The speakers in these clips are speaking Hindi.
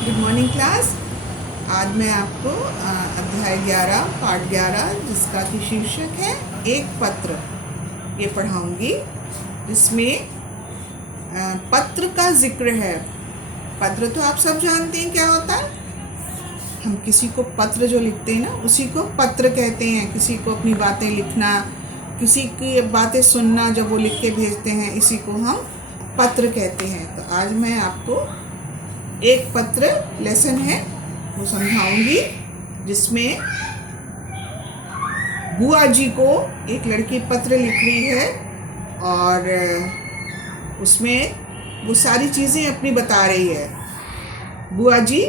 Good morning class. आज मैं आपको अध्याय 11 पाठ 11 जिसका कि शीर्षक है एक पत्र, ये पढ़ाऊंगी। जिसमें पत्र का जिक्र है। पत्र तो आप सब जानते हैं क्या होता है। हम किसी को पत्र जो लिखते हैं ना, उसी को पत्र कहते हैं। किसी को अपनी बातें लिखना, किसी की बातें सुनना, जब वो लिख के भेजते हैं, इसी को हम पत्र कहते हैं। तो आज मैं आपको एक पत्र लेसन है वो समझाऊंगी, जिसमें बुआ जी को एक लड़की पत्र लिख रही है और उसमें वो सारी चीज़ें अपनी बता रही है। बुआ जी,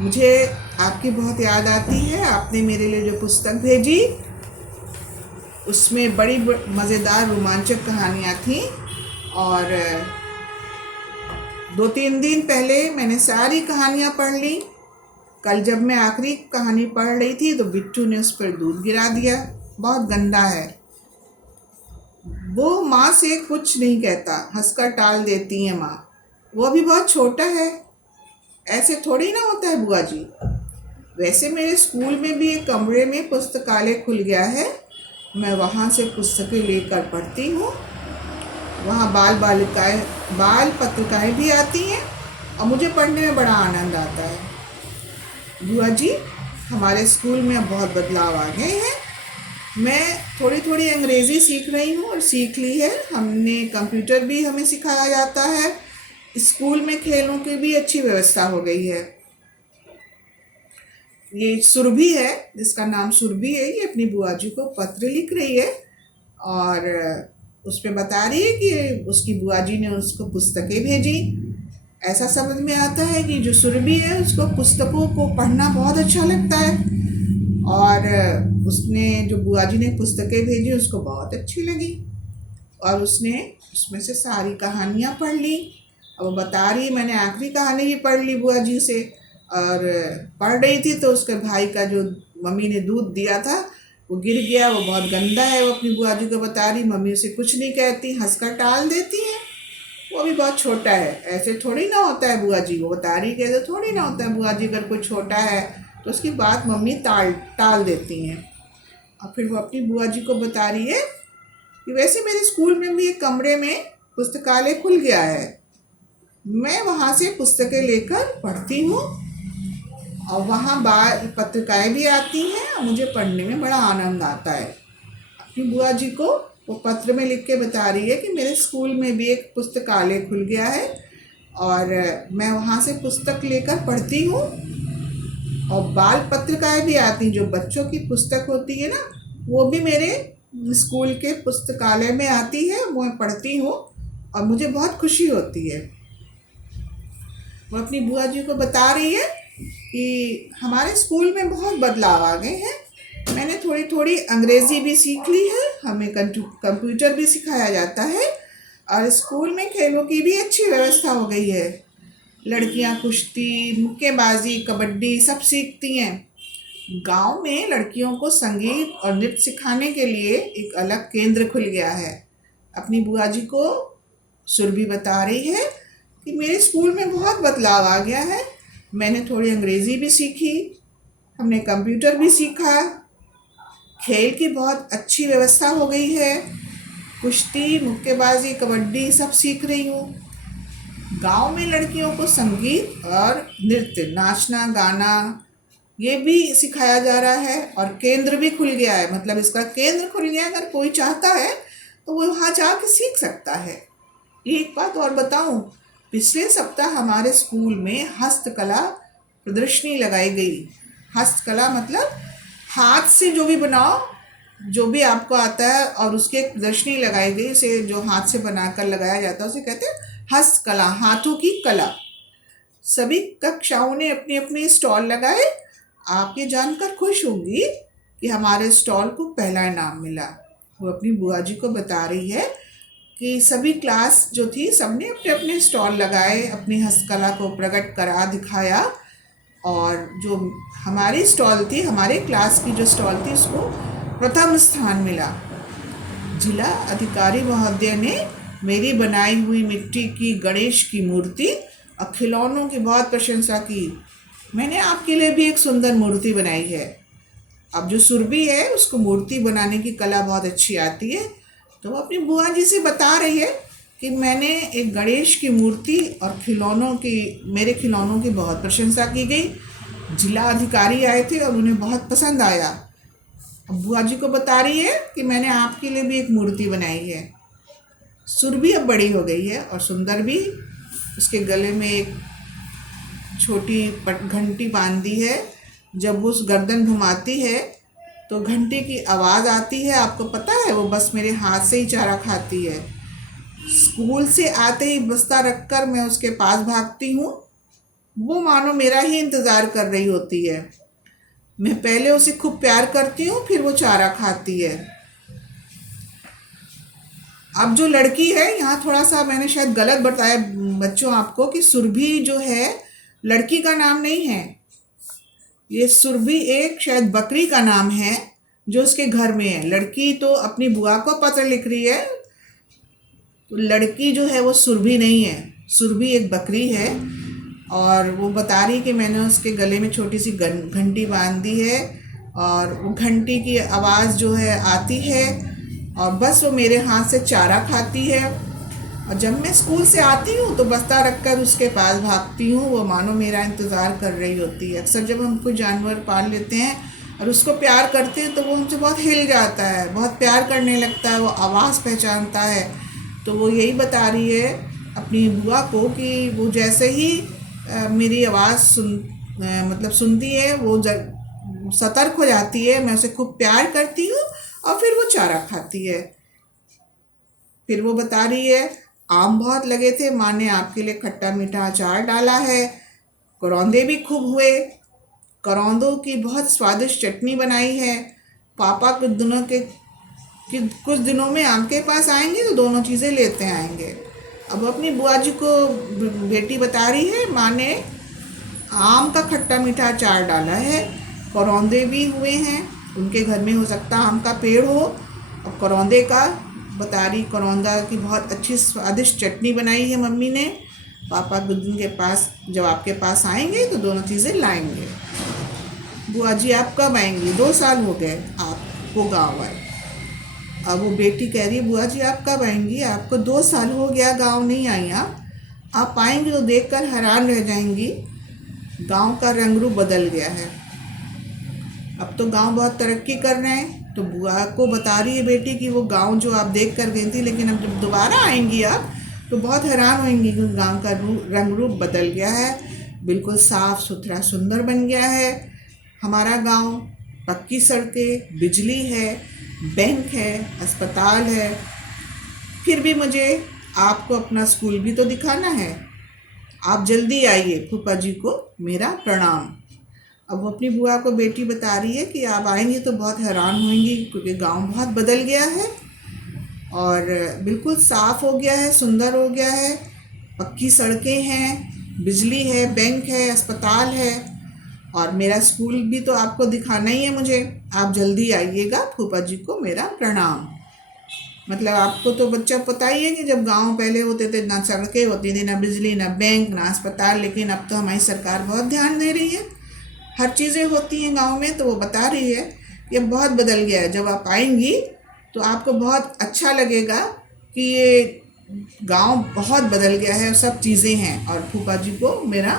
मुझे आपकी बहुत याद आती है। आपने मेरे लिए जो पुस्तक भेजी उसमें बड़ी मज़ेदार रोमांचक कहानियाँ थीं और 2-3 दिन पहले मैंने सारी कहानियाँ पढ़ ली। कल जब मैं आखिरी कहानी पढ़ रही थी तो बिट्टू ने उस पर दूध गिरा दिया। बहुत गंदा है। वो माँ से कुछ नहीं कहता, हंसकर टाल देती है माँ। वो भी बहुत छोटा है, ऐसे थोड़ी ना होता है बुआ जी। वैसे मेरे स्कूल में भी एक कमरे में पुस्तकालय खुल गया है। मैं वहाँ से पुस्तकें लेकर पढ़ती हूँ। वहाँ बाल पत्रिकाएँ भी आती हैं और मुझे पढ़ने में बड़ा आनंद आता है। बुआ जी, हमारे स्कूल में अब बहुत बदलाव आ गए हैं। मैं थोड़ी थोड़ी अंग्रेज़ी सीख रही हूँ और सीख ली है। हमने कंप्यूटर भी हमें सिखाया जाता है। स्कूल में खेलों की भी अच्छी व्यवस्था हो गई है। ये सुरभि है, जिसका नाम सुरभि है, ये अपनी बुआ जी को पत्र लिख रही है और उसमें बता रही है कि उसकी बुआ जी ने उसको पुस्तकें भेजी। ऐसा समझ में आता है कि जो सुरभि है उसको पुस्तकों को पढ़ना बहुत अच्छा लगता है और उसने जो बुआ जी ने पुस्तकें भेजी उसको बहुत अच्छी लगी और उसने उसमें से सारी कहानियाँ पढ़ ली। अब वो बता रही, मैंने आखिरी कहानी भी पढ़ ली बुआ जी से और पढ़ रही थी तो उसके भाई का जो मम्मी ने दूध दिया था वो गिर गया। वो बहुत गंदा है। वो अपनी बुआ जी को बता रही, मम्मी उसे कुछ नहीं कहती, हंसकर टाल देती है। वो भी बहुत छोटा है, ऐसे थोड़ी ना होता है बुआ जी। वो बता रही कैसे थोड़ी ना होता है बुआ जी, अगर कोई छोटा है तो उसकी बात मम्मी टाल देती हैं। और फिर वो अपनी बुआ जी को बता रही है कि वैसे मेरे स्कूल में भी एक कमरे में पुस्तकालय खुल गया है। मैं वहाँ से पुस्तकें लेकर पढ़ती हूँ और वहाँ पत्रिकाएँ भी आती हैं और मुझे पढ़ने में बड़ा आनंद आता है। अपनी बुआ जी को वो पत्र में लिख के बता रही है कि मेरे स्कूल में भी एक पुस्तकालय खुल गया है और मैं वहाँ से पुस्तक लेकर पढ़ती हूँ और बाल पत्रिकाएँ भी आती, जो बच्चों की पुस्तक होती है ना, वो भी मेरे स्कूल के पुस्तकालय में आती है। वो मैं पढ़ती हूँ और मुझे बहुत खुशी होती है। वो अपनी बुआ जी को बता रही है कि हमारे स्कूल में बहुत बदलाव आ गए हैं। मैंने थोड़ी थोड़ी अंग्रेज़ी भी सीख ली है। हमें कंप्यूटर भी सिखाया जाता है और स्कूल में खेलों की भी अच्छी व्यवस्था हो गई है। लड़कियां कुश्ती, मुक्केबाजी, कबड्डी सब सीखती हैं। गांव में लड़कियों को संगीत और नृत्य सिखाने के लिए एक अलग केंद्र खुल गया है। अपनी बुआ जी को सुरभि बता रही है कि मेरे स्कूल में बहुत बदलाव आ गया है। मैंने थोड़ी अंग्रेज़ी भी सीखी, हमने कंप्यूटर भी सीखा, खेल की बहुत अच्छी व्यवस्था हो गई है। कुश्ती, मुक्केबाजी, कबड्डी सब सीख रही हूँ। गांव में लड़कियों को संगीत और नृत्य, नाचना गाना, ये भी सिखाया जा रहा है और केंद्र भी खुल गया है। मतलब इसका केंद्र खुल गया, अगर कोई चाहता है तो वो वहाँ जाके सीख सकता है। एक बात और बताऊँ, पिछले सप्ताह हमारे स्कूल में हस्तकला प्रदर्शनी लगाई गई। हस्तकला मतलब हाथ से जो भी बनाओ, जो भी आपको आता है, और उसकी एक प्रदर्शनी लगाई गई। उसे जो हाथ से बनाकर लगाया जाता है उसे कहते हैं हस्तकला, हाथों की कला। सभी कक्षाओं ने अपने अपने स्टॉल लगाए। आप ये जानकर खुश होंगी कि हमारे स्टॉल को पहला इनाम मिला। वो अपनी बुआ जी को बता रही है कि सभी क्लास जो थी सबने अपने अपने स्टॉल लगाए, अपनी हस्तकला को प्रकट करा दिखाया और जो हमारी स्टॉल थी, हमारे क्लास की जो स्टॉल थी, उसको प्रथम स्थान मिला। जिला अधिकारी महोदय ने मेरी बनाई हुई मिट्टी की गणेश की मूर्ति और खिलौनों की बहुत प्रशंसा की। मैंने आपके लिए भी एक सुंदर मूर्ति बनाई है। अब जो सुरभि है उसको मूर्ति बनाने की कला बहुत अच्छी आती है, तो वो अपनी बुआ जी से बता रही है कि मैंने एक गणेश की मूर्ति और मेरे खिलौनों की बहुत प्रशंसा की गई। जिला अधिकारी आए थे और उन्हें बहुत पसंद आया। अब बुआ जी को बता रही है कि मैंने आपके लिए भी एक मूर्ति बनाई है। सुरभि अब बड़ी हो गई है और सुंदर भी। उसके गले में एक छोटी घंटी बांध दी है। जब वो उस गर्दन घुमाती है तो घंटी की आवाज़ आती है। आपको पता है वो बस मेरे हाथ से ही चारा खाती है। स्कूल से आते ही बस्ता रखकर मैं उसके पास भागती हूँ। वो मानो मेरा ही इंतज़ार कर रही होती है। मैं पहले उसे खूब प्यार करती हूँ, फिर वो चारा खाती है। अब जो लड़की है, यहाँ थोड़ा सा मैंने शायद गलत बताया बच्चों आपको कि सुरभि जो है लड़की का नाम नहीं है। ये सुरभि एक शायद बकरी का नाम है जो उसके घर में है। लड़की तो अपनी बुआ को पत्र लिख रही है, तो लड़की जो है वो सुरभि नहीं है। सुरभि एक बकरी है और वो बता रही कि मैंने उसके गले में छोटी सी घंटी बांध दी है और वो घंटी की आवाज़ जो है आती है और बस वो मेरे हाथ से चारा खाती है। और जब मैं स्कूल से आती हूँ तो बस्ता रखकर उसके पास भागती हूँ। वो मानो मेरा इंतज़ार कर रही होती है। अक्सर जब हम कोई जानवर पाल लेते हैं और उसको प्यार करते हैं तो वो हमसे बहुत हिल जाता है, बहुत प्यार करने लगता है, वो आवाज़ पहचानता है। तो वो यही बता रही है अपनी बुआ को कि वो जैसे ही मेरी आवाज़ मतलब सुनती है वो सतर्क हो जाती है। मैं उसे खूब प्यार करती हूँ और फिर वो चारा खाती है। फिर वो बता रही है आम बहुत लगे थे, माँ ने आपके लिए खट्टा मीठा अचार डाला है। करौंदे भी खूब हुए, करौंदों की बहुत स्वादिष्ट चटनी बनाई है। पापा कुछ दिनों में आम के पास आएंगे तो दोनों चीज़ें लेते आएंगे। अब अपनी बुआ जी को बेटी बता रही है माँ ने आम का खट्टा मीठा अचार डाला है, करौंदे भी हुए हैं, उनके घर में हो सकता आम का पेड़ हो। और करौंदे का बता रही, करौंदा की बहुत अच्छी स्वादिष्ट चटनी बनाई है मम्मी ने। पापा कुछ दिन के पास जब आपके पास आएंगे तो दोनों चीज़ें लाएंगे। बुआ जी आप कब आएंगी? 2 साल हो गए आपको गाँव आए। अब वो बेटी कह रही है बुआ जी आप कब आएंगी? आपको 2 साल हो गया गाँव नहीं आई आप आएंगी तो देखकर हैरान रह जाएंगी। गांव का रंग रूप बदल गया है। अब तो गांव बहुत तरक्की कर रहे हैं। तो बुआ को बता रही है बेटी कि वो गांव जो आप देख कर गई थी, लेकिन अब जब दोबारा आएंगी आप तो बहुत हैरान होंगी कि गांव का रंग रूप बदल गया है, बिल्कुल साफ सुथरा सुंदर बन गया है हमारा गांव। पक्की सड़कें, बिजली है, बैंक है, अस्पताल है। फिर भी मुझे आपको अपना स्कूल भी तो दिखाना है। आप जल्दी आइए, फूफा जी को मेरा प्रणाम। अब वो अपनी बुआ को बेटी बता रही है कि आप आएंगी तो बहुत हैरान होंगी क्योंकि गांव बहुत बदल गया है और बिल्कुल साफ़ हो गया है, सुंदर हो गया है। पक्की सड़कें हैं, बिजली है, बैंक है, अस्पताल है और मेरा स्कूल भी तो आपको दिखाना ही है मुझे। आप जल्दी आइएगा, फूफा जी को मेरा प्रणाम। मतलब आपको तो बच्चा पता ही है कि जब गांव पहले होते थे ना सड़कें होती थी, ना बिजली, ना बैंक, ना अस्पताल, लेकिन अब तो हमारी सरकार बहुत ध्यान दे रही है, हर चीज़ें होती हैं गांव में। तो वो बता रही है कि अब बहुत बदल गया है। जब आप आएंगी तो आपको बहुत अच्छा लगेगा कि ये गांव बहुत बदल गया है और सब चीज़ें हैं। और फूफा जी को मेरा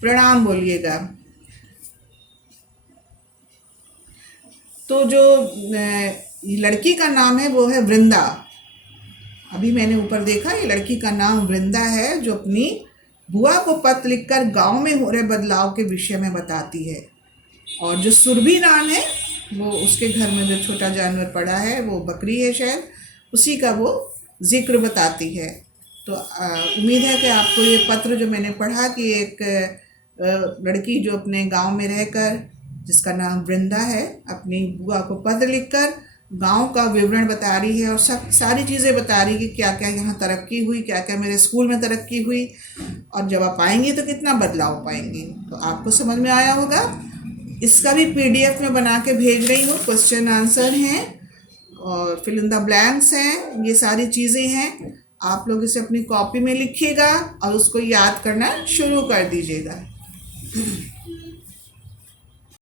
प्रणाम बोलिएगा। तो जो लड़की का नाम है वो है वृंदा। अभी मैंने ऊपर देखा, ये लड़की का नाम वृंदा है जो अपनी बुआ को पत्र लिखकर गांव में हो रहे बदलाव के विषय में बताती है। और जो सुरभि नाम है वो उसके घर में जो छोटा जानवर पड़ा है वो बकरी है शायद, उसी का वो जिक्र बताती है। तो उम्मीद है कि आपको ये पत्र जो मैंने पढ़ा कि एक लड़की जो अपने गांव में रहकर, जिसका नाम वृंदा है, अपनी बुआ को पत्र लिखकर गांव का विवरण बता रही है और सब सारी चीज़ें बता रही है कि क्या क्या यहाँ तरक्की हुई, क्या क्या मेरे स्कूल में तरक्की हुई और जब आप आएंगी तो कितना बदलाव पाएंगी। तो आपको समझ में आया होगा। इसका भी PDF में बना के भेज रही हूँ। क्वेश्चन आंसर हैं और फिल इन द ब्लैंक्स हैं, ये सारी चीज़ें हैं। आप लोग इसे अपनी कॉपी में लिखिएगा और उसको याद करना शुरू कर दीजिएगा।